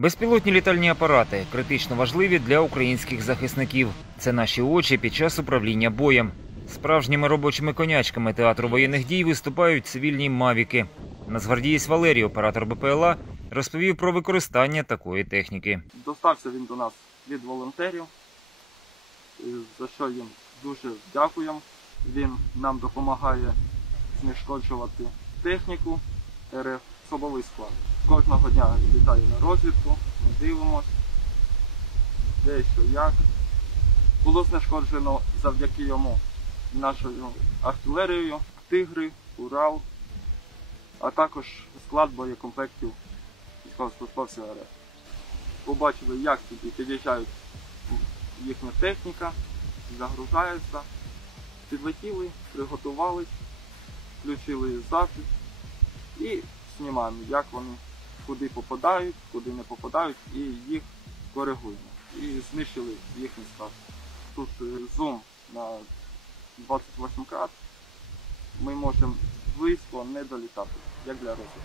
Безпілотні літальні апарати критично важливі для українських захисників. Це наші очі під час управління боєм. Справжніми робочими конячками театру воєнних дій виступають цивільні мавіки. Нацгвардієць Валерій, оператор БПЛА, розповів про використання такої техніки. Достався він до нас від волонтерів, за що їм дуже дякуємо. Він нам допомагає знешкоджувати техніку, особовий склад. Кожного дня літає на розвідку, ми дивимося, де що як. Було знешкоджено завдяки йому нашою артилерією, Тигри, Урал, а також склад боєкомплектів військовослужбовців РФ. Побачили, як тоді під'їжджають їхня техніка, загружається. Підлетіли, приготувались, включили запис і знімаємо, як вони куди попадають, куди не попадають, і їх коригуємо. І знищили їхній склад. Тут зум на 28 крат, ми можемо близько не долітати, як для розвитку.